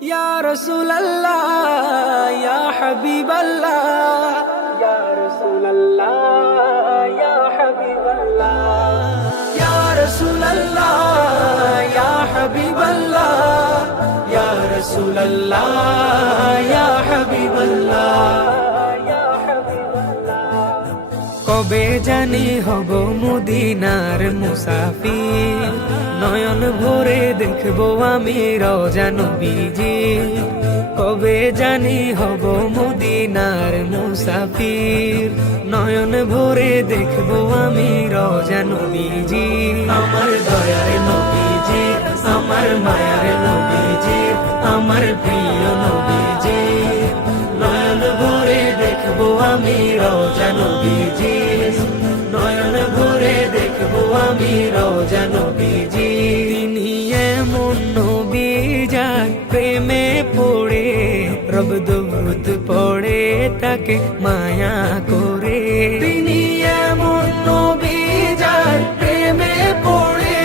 ইয়া রাসূলুল্লাহ ইয়া হাবিবাল্লাহ ইয়া রাসূলুল্লাহ ইয়া হাবিবাল্লাহ ইয়া রাসূলুল্লাহ ইয়া হাবিবাল্লাহ ইয়া রাসূলুল্লাহ ইয়া হাবিবাল্লাহ ইয়া হাবিবাল্লাহ কবে জানি হব মদিনার মুসাফির নয়ন ভরে দেখবো আমি রওজা নবীজি কবে জানি হব মদিনার মুসাফির নয়ন ভরে দেখবো আমি রওজা নবীজি আমার দয়ার নবীজি আমার মায়ার নবীজি আমার প্রিয় নবীজি নয়ন ভরে দেখবো আমি রওজা নবীজি নয়ন ভরে দেখবো আমি রওজা নবীজি তিনি এমন নবী যার প্রেমে পড়ে রব দরুদ পড়ে তাকে মায়া করে তিনি এমন নবী যার প্রেমে পড়ে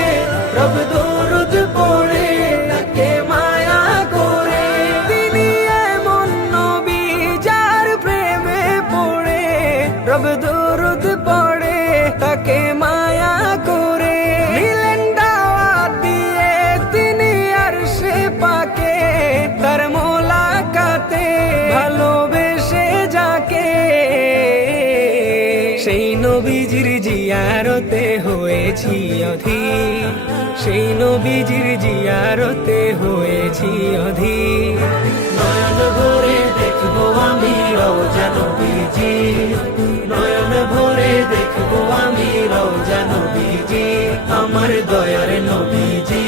রব দরুদ পড়ে তাকে মায়া করে তিনি এমন নবী যার প্রেমে পড়ে রব দরুদ পড়ে তাকে মায়া করে নিলেন দাওয়াত দিয়ে তিনি আরশে পাকে তার মোলাকাতে ভালোবেসে যাকে সেই নবীজির জিয়ারতে হয়েছি অধীর সেই নবীজির জিয়ারতে হয়েছি অধীর নয়ন ভরে দেখবো আমি রওজা নবীজি নয়ন ভরে দেখবো আমি রওজা নবীজি আমার দয়ার নবীজি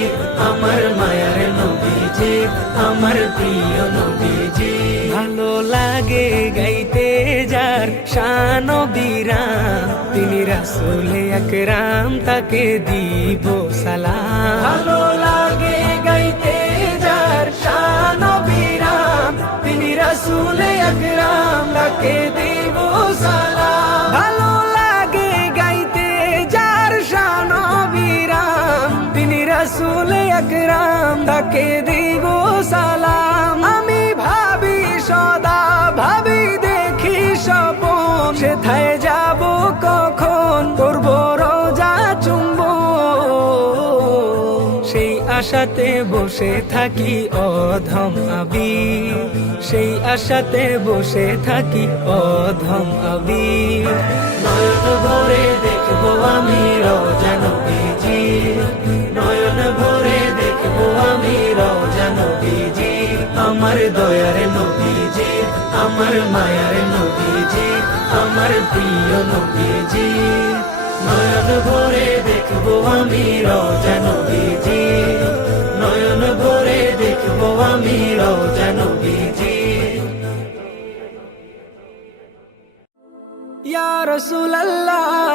আমার মায়ার নবীজি আমার প্রিয় নবীজি ভালো লাগে গাইতে যার শান বিরাম তিনি রাসূলে আকরাম তাকে দিব সালাম ভালো লাগে গাইতে যার শান বিরাম তিনি রাসূলে আকরাম তাকে দিব সালাম ভালো লাগে গাইতে যার শান বিরাম তিনি রাসূলে আকরাম তাকে দিব সালাম আমি ভাবি সদা ভাবি দেখি স্বপন সেথায় যাব কখন করব রোজা চুম্বন সেই আশাতে বসে থাকি অধম আবির সেই আশাতে বসে থাকি অধম আবির নয়ন ভরে দেখবো আমি রওজা নবীজি নয়ন ভরে দেখবো আমি রওজা নবীজি আমার দয়ার নবীজি আমার মায়ার নবীজি আমার প্রিয় নবীজি নয়ন ভরে দেখবো আমি রওজা নবীজি নয়ন ভরে দেখবো আমি রওজা নবীজি ইয়া রাসূলুল্লাহ।